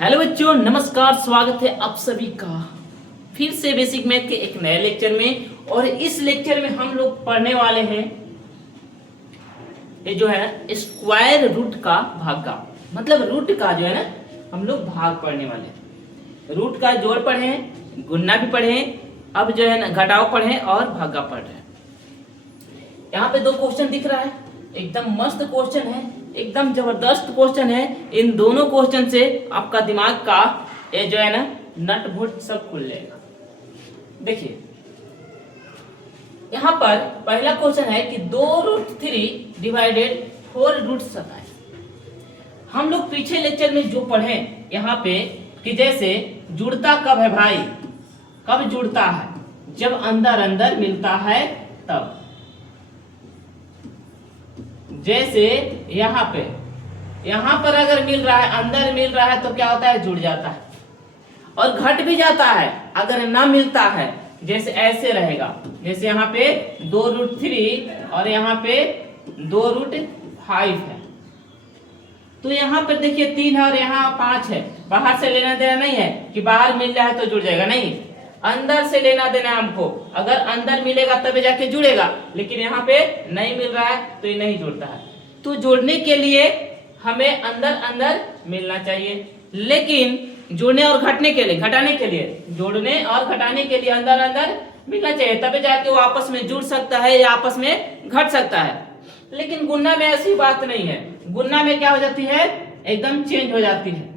Hello बच्चों, नमस्कार। स्वागत है आप सभी का फिर से बेसिक मैथ के एक नए लेक्चर में। और इस लेक्चर में हम लोग पढ़ने वाले हैं ये जो है ना स्क्वायर रूट का भागा, मतलब रूट का जो है ना हम लोग भाग पढ़ने वाले हैं। रूट का जोड़ पढ़े हैं, गुणा भी पढ़े हैं, अब जो है ना घटाव पढ़े और भागा पढ़ रहे हैं। यहाँ पे दो क्वेश्चन दिख रहा है, एकदम मस्त क्वेश्चन है, एकदम जबरदस्त क्वेश्चन है। इन दोनों क्वेश्चन से आपका दिमाग का ये जो है ना नट बोल्ट सब खुल जाएगा। देखिए यहाँ पर पहला क्वेश्चन है कि 2√3 डिवाइडेड 4√27। हम लोग पीछे लेक्चर में जो पढ़े यहाँ पे कि जैसे जुड़ता कब है भाई, कब जुड़ता है, जब अंदर अंदर मिलता है तब। जैसे यहाँ पर अगर मिल रहा है, अंदर मिल रहा है तो क्या होता है, जुड़ जाता है। और घट भी जाता है अगर ना मिलता है, जैसे ऐसे रहेगा। जैसे यहाँ पे 2√3 और यहाँ पे 2√5 है, तो यहाँ पर देखिए 3 है और यहाँ 5 है। बाहर से लेना देना नहीं है कि बाहर मिल रहा है तो जुड़ जाएगा, नहीं, अंदर से लेना देना हमको। अगर अंदर मिलेगा तब जाके जुड़ेगा, लेकिन यहाँ पे नहीं मिल रहा है तो ये नहीं जुड़ता है। तो जोड़ने के लिए हमें अंदर अंदर मिलना चाहिए, लेकिन जोड़ने और घटाने के लिए जोड़ने और घटाने के लिए अंदर अंदर मिलना चाहिए, तब जाके वो आपस में जुड़ सकता है या आपस में घट सकता है। लेकिन गुणा में ऐसी बात नहीं है। गुणा में क्या हो जाती है, एकदम चेंज हो जाती है।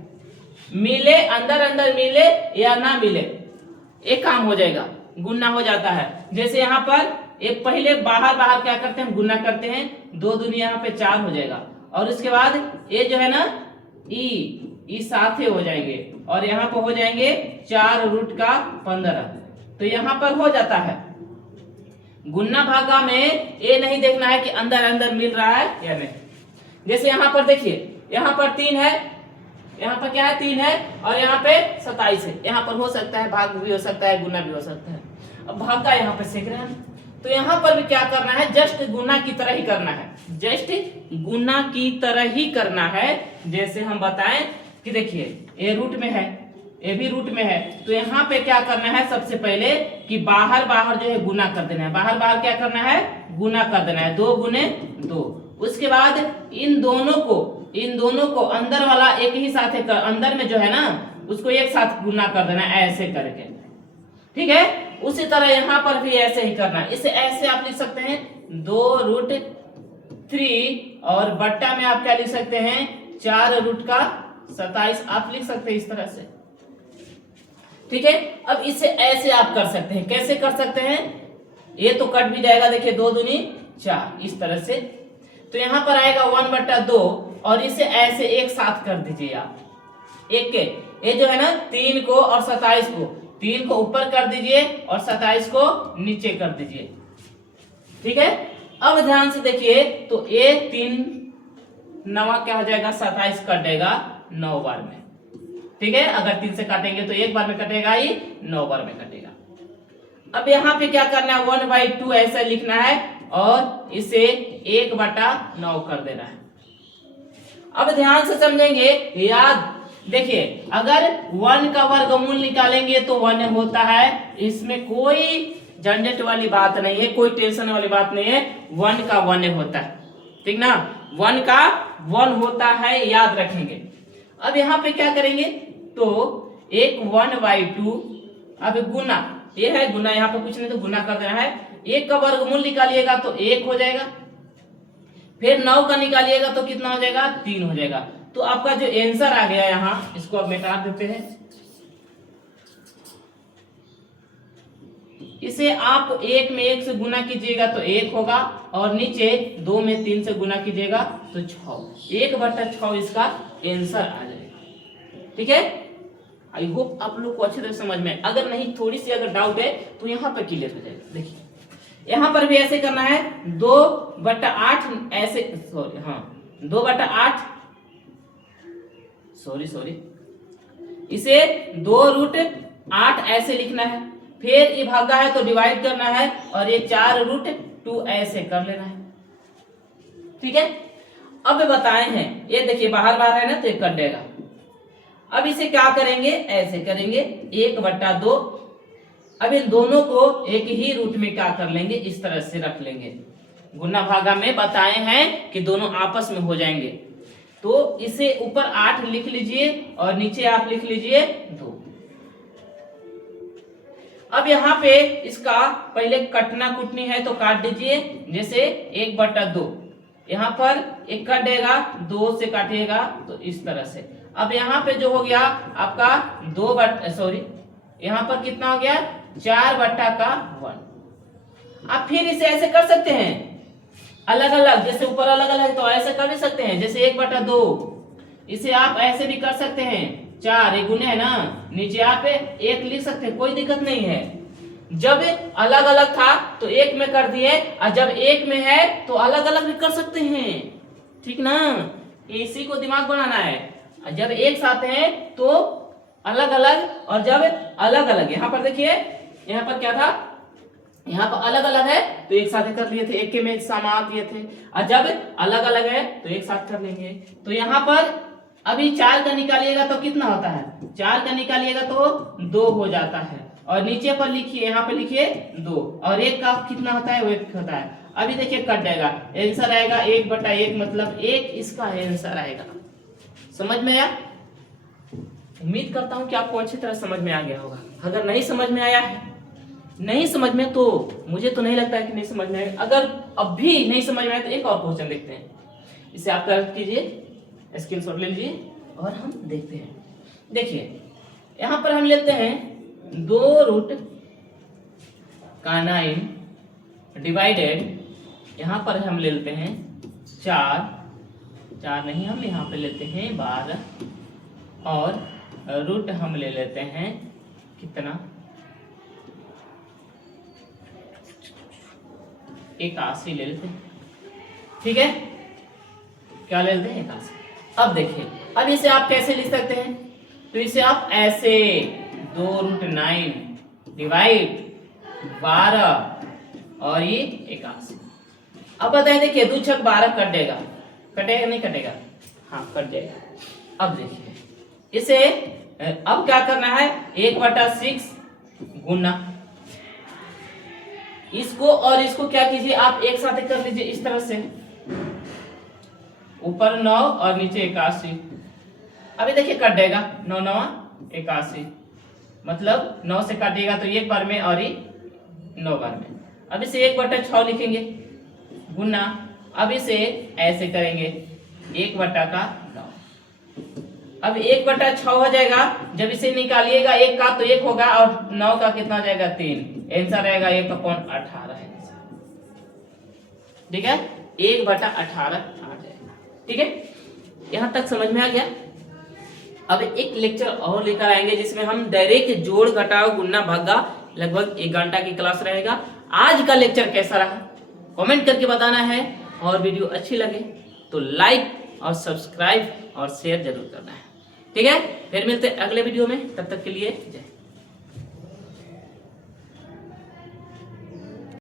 मिले अंदर अंदर मिले या ना मिले एक काम हो जाएगा, गुना हो जाता है। जैसे यहाँ पर एक पहले बाहर क्या करते हैं, गुना करते हैं, 2 दूनी यहाँ पे 4 हो जाएगा। और इसके बाद ये जो है ना ई साथे हो जाएंगे और यहाँ पर हो जाएंगे 4√15। तो यहाँ पर हो जाता है। गुना भागा में ये नहीं देखना है कि अंदर अंदर मिल रहा है या नहीं। जैसे यहाँ पर देखिए, यहाँ पर 3 है, यहाँ पर क्या है, 3 है और यहाँ पे 27 है। यहाँ पर हो सकता है भाग भी हो सकता है, गुना भी हो सकता है। अब भाग का यहाँ पे सीख रहे हैं, तो यहाँ पर भी क्या करना है, जस्ट गुना की तरह ही करना है, जस्ट गुना की तरह ही करना है। जैसे हम बताएं कि देखिए ये रूट में है, ये भी रूट में है, तो यहाँ पे क्या करना है, सबसे पहले कि बाहर जो है गुना कर देना है। बाहर क्या करना है, गुना कर देना है, 2 गुने 2। उसके बाद इन दोनों को अंदर वाला एक ही साथ अंदर में जो है ना उसको एक साथ गुना कर देना है, ऐसे करके, ठीक है। उसी तरह यहाँ पर भी ऐसे ही करना है। इसे ऐसे आप लिख सकते हैं 2√3 और बट्टा में आप क्या लिख सकते हैं, 4√27 आप लिख सकते हैं इस तरह से, ठीक है। अब इसे ऐसे आप कर सकते हैं, कैसे कर सकते हैं, ये तो कट भी जाएगा, देखिए 2 दूनी 4 इस तरह से। तो यहाँ पर आएगा 1/2 और इसे ऐसे एक साथ कर दीजिए आप, एक के ये जो है ना 3 को और 27 को, 3 को ऊपर कर दीजिए और 27 को नीचे कर दीजिए, ठीक है। अब ध्यान से देखिए, तो ये 3 9 क्या हो जाएगा, 27 कट जाएगा 9 बार में, ठीक है। अगर 3 से काटेंगे तो एक बार में कटेगा ही, 9 बार में कटेगा। अब यहाँ पे क्या करना है, 1/2 ऐसा लिखना है और इसे 1/9 कर देना है। अब ध्यान से समझेंगे, याद देखिए, अगर 1 का वर्गमूल निकालेंगे तो 1 होता है, इसमें कोई झंझट वाली बात नहीं है, कोई टेंशन वाली बात नहीं है। 1 का 1 होता है, ठीक ना, 1 का 1 होता है, याद रखेंगे। अब यहाँ पे क्या करेंगे, तो एक 1/2, अब गुना, ये है गुना, यहाँ पे कुछ नहीं तो गुना कर देना है। 1 का वर्गमूल निकालिएगा तो 1 हो जाएगा, फिर 9 का निकालिएगा तो कितना हो जाएगा, 3 हो जाएगा। तो आपका जो आंसर आ गया यहाँ, इसको अब मिटा देते हैं। इसे आप 1 में 1 से गुना कीजिएगा तो 1 होगा, और नीचे 2 में 3 से गुना कीजिएगा तो 6, 1/6 इसका आंसर आ जाएगा, ठीक है। आई होप आप लोग को अच्छे तरह समझ में। अगर नहीं, थोड़ी सी अगर डाउट है तो यहाँ पर क्लियर हो जाएगा। देखिए यहाँ पर भी ऐसे करना है, 2/8 ऐसे, सॉरी हाँ 2/8 सॉरी इसे 2√8 ऐसे लिखना है, फिर ये भागा है तो डिवाइड करना है और ये 4√2 ऐसे कर लेना है, ठीक है। अब बताए हैं, ये देखिए बाहर है ना तो ये कट देगा। अब इसे क्या करेंगे, ऐसे करेंगे 1/2। अब इन दोनों को एक ही रूट में क्या कर लेंगे, इस तरह से रख लेंगे। गुना भागा में बताए हैं कि दोनों आपस में हो जाएंगे। तो इसे ऊपर 8 लिख लीजिए और नीचे आप लिख लीजिए 2। अब यहाँ पे इसका पहले कटना कुटनी है तो काट दीजिए, जैसे 1/2 यहाँ पर एक कट देगा, 2 से काटिएगा तो इस तरह से। अब यहाँ पे जो हो गया आपका यहाँ पर कितना हो गया, 4/1। आप फिर इसे ऐसे कर सकते हैं अलग अलग, जैसे ऊपर अलग अलग तो ऐसे कर भी सकते हैं, जैसे 1/2 इसे आप ऐसे भी कर सकते हैं, 4 एक गुने है ना, नीचे आप 1 लिख सकते हैं, कोई दिक्कत नहीं है। जब अलग अलग था तो 1 में कर दिए, और जब 1 में है तो अलग अलग भी कर सकते हैं, ठीक ना। इसी को दिमाग बनाना है। जब एक साथ है तो अलग अलग, और जब अलग अलग, यहाँ पर देखिए यहाँ पर क्या था, यहाँ पर अलग अलग है तो एक साथ कर लिए थे, एक के में समाप्त किए थे, और जब अलग अलग है तो एक साथ कर लेंगे। तो यहाँ पर अभी 4 का निकालिएगा तो कितना होता है, 4 का निकालिएगा तो 2 हो जाता है, और नीचे पर लिखिए, यहाँ पे लिखिए 2, और 1 का कितना होता है, वो 1 होता है। अभी देखिए कट जाएगा, आंसर आएगा 1/1, मतलब 1 इसका आंसर आएगा। समझ में आया? उम्मीद करता हूँ कि आपको अच्छी तरह समझ में आ गया होगा। अगर नहीं समझ में आया है, नहीं समझ में, तो मुझे तो नहीं लगता है कि नहीं समझ में आएगा। अगर अब भी नहीं समझ में आए तो एक और क्वेश्चन देखते हैं। इसे आप कर कीजिए, स्क्रीनशॉट ले लीजिए और हम देखते हैं। देखिए यहाँ पर हम लेते हैं 2√9 डिवाइडेड, यहाँ पर हम ले लेते हैं 4 नहीं, हम यहाँ पे लेते हैं 12, और रूट हम ले लेते हैं कितना, 81 ले लेते हैं, ठीक है। क्या ले लेते हैं, 81। अब देखिए, अब इसे आप कैसे लिख सकते हैं, तो इसे आप ऐसे 2√9 डिवाइड 12 और ये 81। अब बताएं, देखिए 2 छक 12 कट देगा, कटेगा नहीं कटेगा, हाँ कट जाएगा। अब देखिए इसे अब क्या करना है, 1/6 गुना, इसको और इसको क्या कीजिए आप एक साथ कर लीजिए इस तरह से, ऊपर 9 और नीचे 81। अभी देखिए कट देगा, 9 9 81, मतलब 9 से काटिएगा तो 1 बार में और ये 9 बार में। अब इसे 1/6 लिखेंगे गुना, अब इसे ऐसे करेंगे 1/9। अब 1/6 हो जाएगा, जब इसे निकालिएगा 1 का तो 1 होगा, और 9 का कितना हो जाएगा 3, आंसर रहेगा 1/18। ठीक है, 1/18 आ जाएगा। ठीक है, यहां तक समझ में आ गया। अब एक लेक्चर और लेकर आएंगे जिसमें हम डायरेक्ट जोड़ घटाव गुना भागा, लगभग 1 घंटा की क्लास रहेगा। आज का लेक्चर कैसा रहा कमेंट करके बताना है, और वीडियो अच्छी लगे तो लाइक और सब्सक्राइब और शेयर जरूर करना है। ठीक है, फिर मिलते हैं अगले वीडियो में, तब तक के लिए जय।